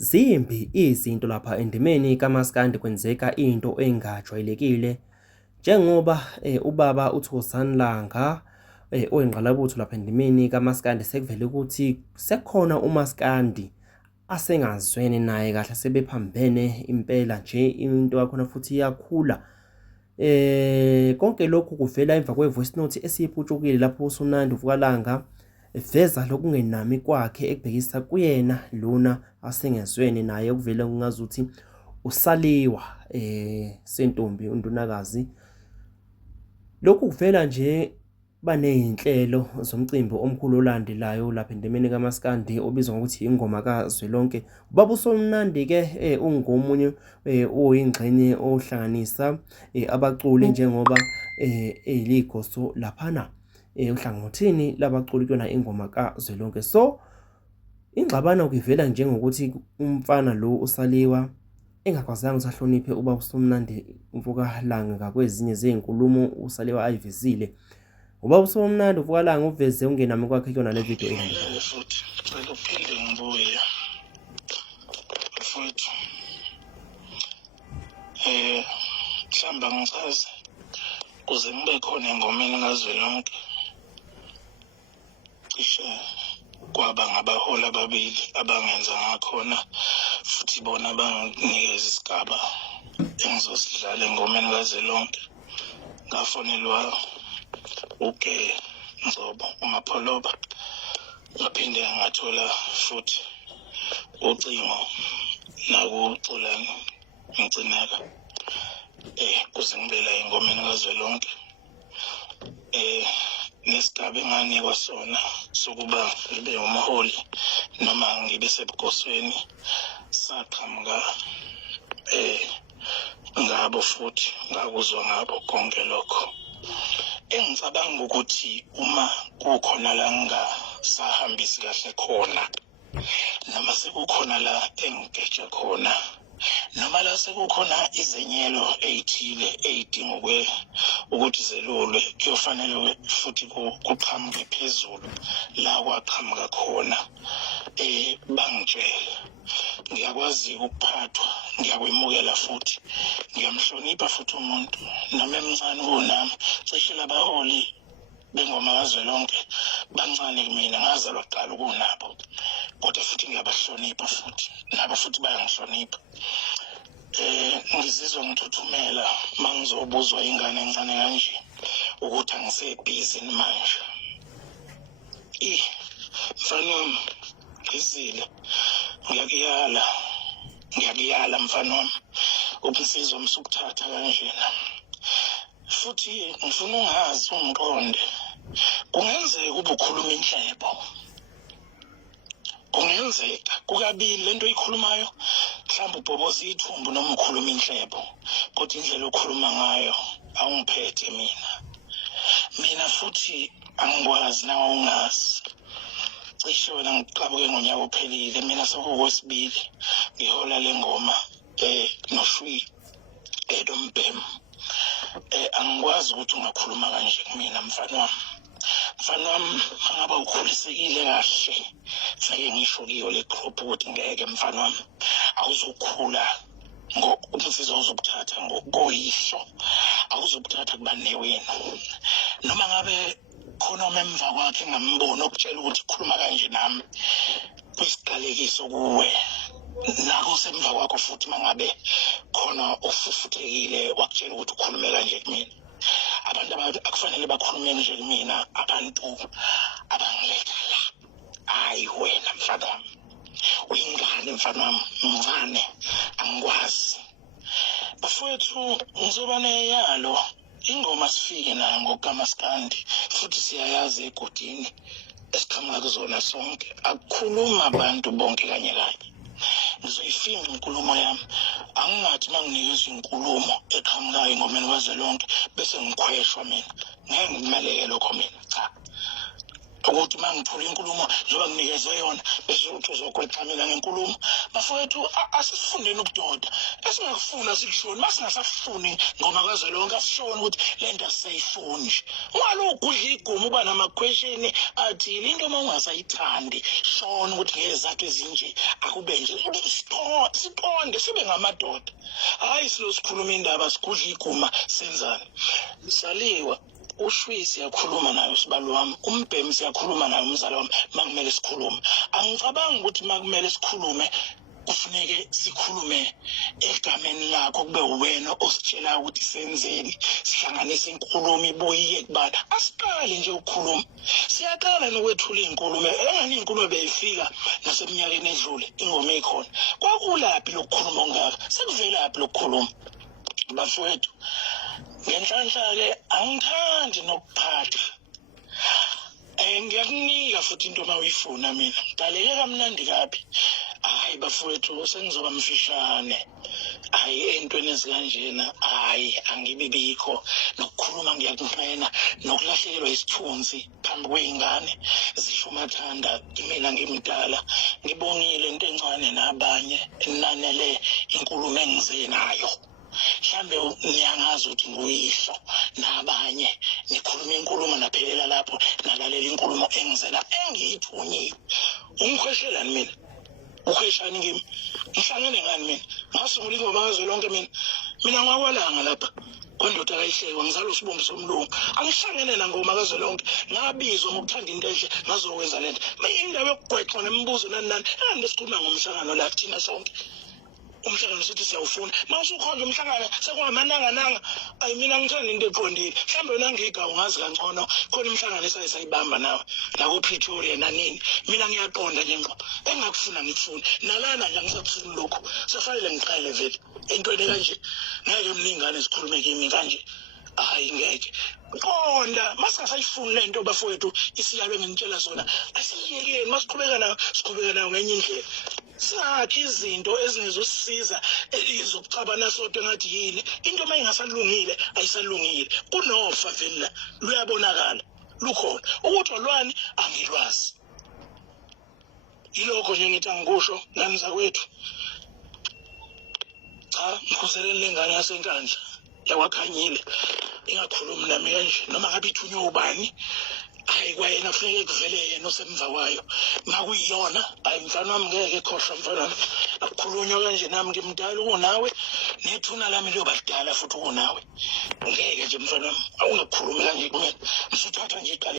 Zimbi izinto lapha endimeni kaMaskandi kwenzeka into engajwayelekile njengoba ubaba uThokozani Langa oyingqalabutho lapha endimeni kaMaskandi sekuvele ukuthi sekukhona uMaskandi asengazwene naye kahle sebephambene impela nje into yakhona futhi iyakhula. Konke lokhu kuvela emva kwe-voice note esiyiputshukile lapho uSunandi Vukalanga veza lokungenami kwakhe ekubhekisa kuyena lona asengezweni naye okuvela kungazuthi usaliwa sentombi undunakazi. Lokhu kuvela nje baneyinhlelo zomcimbi omkhulu olandelayo lapha endemeni kaMaskandi obizwa ngokuthi ingoma kaZwelonke. Ubaba uSomnandi ke ungomunye oyingxenye ohlanganisa abaculi njengoba eligoso laphana uhlangothini labaculi kuyona ingoma kaZwelonke. So ingxabano kuvela njengokuthi umfana lo usaliwa engakwazanga ukuthi ahloniphe ubaba uSomnandi Vukalanga ngakwezinye zezinkulumo usaliwa ayivezile. Ubaba uSomnandi Vukalanga uveze ungenami kwakhe kuyona le video elandelayo. Futhi cela uphinde ngibuye futhi mhlawumbe angisazi kuze ngibe khona engomeni kaZwelonke cishe kwaba ngabaholi ababili abangenza ngakhona futhi bona banginikeza isigaba engizosidlala engomeni kaZwelonke. Ngafonelwa Ngcobo uMapholoba, ngaphinde ngathola futhi ucingo nakuCulani Mgcineka kuze ngibe la engomeni kaZwelonke. Nesigaba enganikwa sona sokuba ngibe umholi noma ngibe sebukosweni saqhamuka ngabo futhi ngakuzwa ngabo konke lokho. Engicabanga ukuthi uma kukhona la ngasahambisi kahle khona noma sekukhona la engigeje khona noma la sekukhona izenyelo ezithile ezidinga ukuthi zelulwe kuyofanele futhi kuqhamuke phezulu la kwaqhamuka khona bangitshela. Ngiyakwazi ukuphathwa, ngiyakwemukela futhi ngiyamhlonipha futhi umuntu noma emncane kunami. Cishe labaholi bengoma kaZwelonke bancane kumina, ngazalwa kuqala kunabo, kodwa futhi ngiyabahlonipha futhi nabo futhi bayangihlonipha. Ngizizwa ngithuthumela mangizobuzwa ingane encane kanje ukuthi angisebhizi manje. Mfana wami ngizile, ngiyakuyala mfana wami ubunsizwa msukuthatha kanjena. Futhi ngifuna ungazi ungiqonde, kungenzeka ube ukhuluma inhlebo, kungenzeka kukabili lento oyikhulumayo, mhlawumbe ubhoboza ithumbu noma ukhuluma inhlebo, kodwa indlela okhuluma ngayo awungiphethe mina futhi angikwazi nawe ungazi. Cishe wena ngiqabuke ngonyaka ophelile, mina sekuwesibili ngihola le ngoma noShwi Dombem. Angikwazi ukuthi ungakhuluma kanje kumina mfana wami. Mfana wami, mangaba ukhulisekile kahle sake ngisho kiyo le group ukuthi ngeke mfana wami awuzokhula ngokumsiza uzokuthatha ngokoyisho, awuzokuthatha kubane wena noma ngabe khona omemva kwakhe ngambona okutshela ukuthi khuluma kanje nami kwisiqalekiso kuwe. Nako semva kwakho futhi mangabe khona ofufuthekile wakutshela ukuthi ukhulume kanje kumina. Abantu akufanele bakhulume nje kumina, abantu abangiletha la. Hayi wena mfana wami, uyingane mfana wami, mncane angikwazi. Bafowethu ngizoba neyalo ingoma sifike nayo ngokaMaskandi futhi siyayazi egodini esiqhamuka kuzona sonke. Akukhuluma abantu bonke kanye kanye. Ngizoyifinqa inkulumo yami, angingathi manginikeza inkulumo eqhamukayo engomeni kaZwelonke bese ngikhweshwa mina. Ngeke ngimeleke lokho mina, cha. ukuthi mangithola inkulumo njengoba nginikeze yona bese uzokweqa mina ngenkulumo. Bafowethu asifundeni ukudoda. Esingakufuna sikushoni, masingasafuni ngoma kazwelonke asishoni ukuthi lento asayifuni nje. Ungalokudla iguma uba nama-question athi into uma ungasayithandi shona ukuthi ngezakho ezinje akube nje. Siqonde sibe ngamadoda. Hayi silosikhuluma indaba sigudla iguma senzani. Saliwa ushwi siyakhuluma nayo sibalo wami, umbhemi siyakhuluma nayo umzala wami makumele sikhulume. Angicabangi ukuthi makumele sikhulume kufuneke sikhulume egameni lakho kube wena ositshela ukuthi senzeni, sihlanganise inkulumo ibuye kubani. Asiqale nje ukukhuluma. Siyaqala nokwethula inkulumo. Engani inkulumo beyifika naseminyakeni edlule ingoma ikhona. Kwakulaphi lokukhuluma ongaka? Sekuvelaphi lokukhuluma? Bafowethu ngenhlanhla-ke angithandi nokuphatha. Ngiyakunika futhi into uma uyifuna mina. Daleke kamnandi kabi. Hayi bafowethu sengizoba mfishane. Hayi entweni ezikanjena hayi angibibikho. Nokukhuluma ngiyakunqena, nokulahlekelwa isithunzi phambi kwey'ngane zishumathanda mina ngimdala. Ngibongile into encane nabanye enanele inkulumo engize nayo. Mhlambe niyangazi ukuthi nguyihlo nabanye nikhuluma inkulumo naphelela lapho nalalela inkulumo engizela engiyithunyiwe. Ungikhweshelani mina? Ukhweshani kimi? Ngihlangene ngani mina? Ngasungula ingoma kazwelonke mina. Mina ngwakwalanga lapha kwendoda kayihlekwa ngizalo sibombo somlungu. Angihlangene nangoma kazwelonke. Ngabizwa ngokuthanda into enhle ngazokwenza lento. Mayindaba yokugwexwa nemibuzo nani. Ande sikhuluma ngomhlangano la kuthina sonke. Umhlangano sithi siyawufuna. Mawusukhonza umhlangano sekungamananga. Ayi mina ngithanda into eqondile. Mhlambe wena ngigawu ngazi kangcono khona imhlangano esayibamba nawe la ku Pretoria nanini. Mina ngiyaqonda nje ngqo. Engakufuna ngikufuna. Nalana nje ngisakufuna lokho. Safanele ngiqale vele. Entweni kanje ngeke mningane sikhulume kimi kanje. Hayi ngeke. Qonda masingasayifuni lento bafowethu isiyalwe ngentshela zona. Asiyekeni masiqhubeka nayo ngenye indlela. Sakhe izinto ezingezosisiza ezokucabana sodwa ngathi yini into mayingasalungile ayisalungile kunofa vele luyabonakala lukhona ukuthi olwani angilwazi. Yilokho nje ngithi angikusho ngani zakwethu. Cha ngikhuzeleni lengane yasenkandla yakwakhanyile ingakhulumi nami kanje noma ngabe ithunywe ubani. Hayi kwayena kufanele kuvele yena osemva kwayo. Makuyiyona hayi mfana wami ngeke khohlwa mfana wami. Akukhulunywa kanje nami ngimdala kunawe nethuna lami liyobadala futhi kunawe. Ngeke nje mfana wami awungakhulumi kanje kumina. Msuthatha nje iqala